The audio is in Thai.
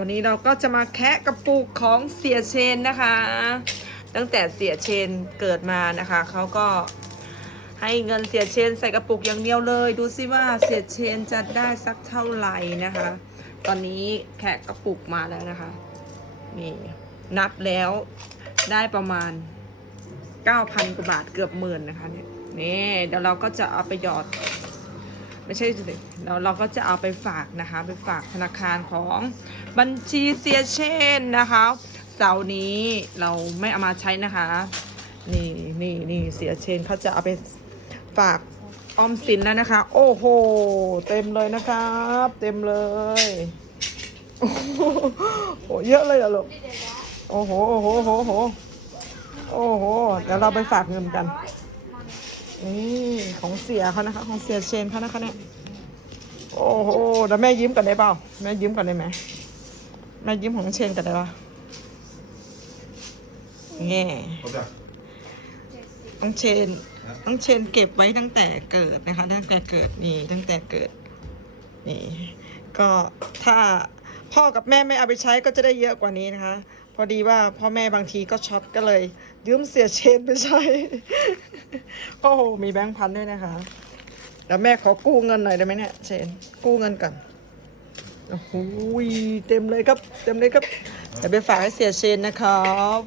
วันนี้เราก็จะมาแคะกระปุกของเสียเชนนะคะ ตั้งแต่เสียเชนเกิดมานะคะเขาก็ให้เงินเสียเชนใส่กระปุกอย่างเดียวเลย ดูซิว่าเสียเชนจะได้สักเท่าไหร่นะคะ ตอนนี้แคะกระปุกมาแล้วนะคะนี่นับแล้วได้ประมาณ 9,000กว่าบาทเกือบหมื่นนะคะเนี่ยนี่เดี๋ยวเราก็จะเอาไปหยอด ไม่ใช่เราเราก็จะเอาไปฝากนะคะไปฝากธนาคารของบัญชีเสียเชนนะคะเสาร์นี้เราไม่เอามาใช้นะคะนี่นี่นี่เสียเชนเขาจะเอาไปฝากออมสินแล้วนะคะ โอ้โห เต็มเลยนะครับ เต็มเลยโอ้โหเยอะเลยเหรอลูกโอ้โหโอ้โหโอ้โหโอ้โหเดี๋ยวเราไปฝากเงินกัน นี่ของเสียเขานะคะ ของเสียเชนเขานะคะเนี่ย โอ้โหแล้วแม่ยิ้มกันได้เปล่า แม่ยิ้มกันได้ไหมแม่ยิ้มของเชนกันได้ปะแง่เขาจะน้องเชนน้องเชนเก็บไว้ตั้งแต่เกิดนะคะ ตั้งแต่เกิดนี่ตั้งแต่เกิดนี่ก็ถ้าพ่อกับแม่ไม่เอาไปใช้ก็จะได้เยอะกว่านี้นะคะ พอดีว่าพ่อแม่บางทีก็ช็อตก็เลย ยืมเสียเชนไปใช้ โอ้โหมีแบงค์พันด้วยนะคะ แล้วแม่ขอกู้เงินหน่อยได้ไหมเนี่ยเชนกู้เงินก่อนโอ้โหเต็มเลยครับ เต็มเลยครับเดี๋ยวไปฝากให้เสียเชนนะครับ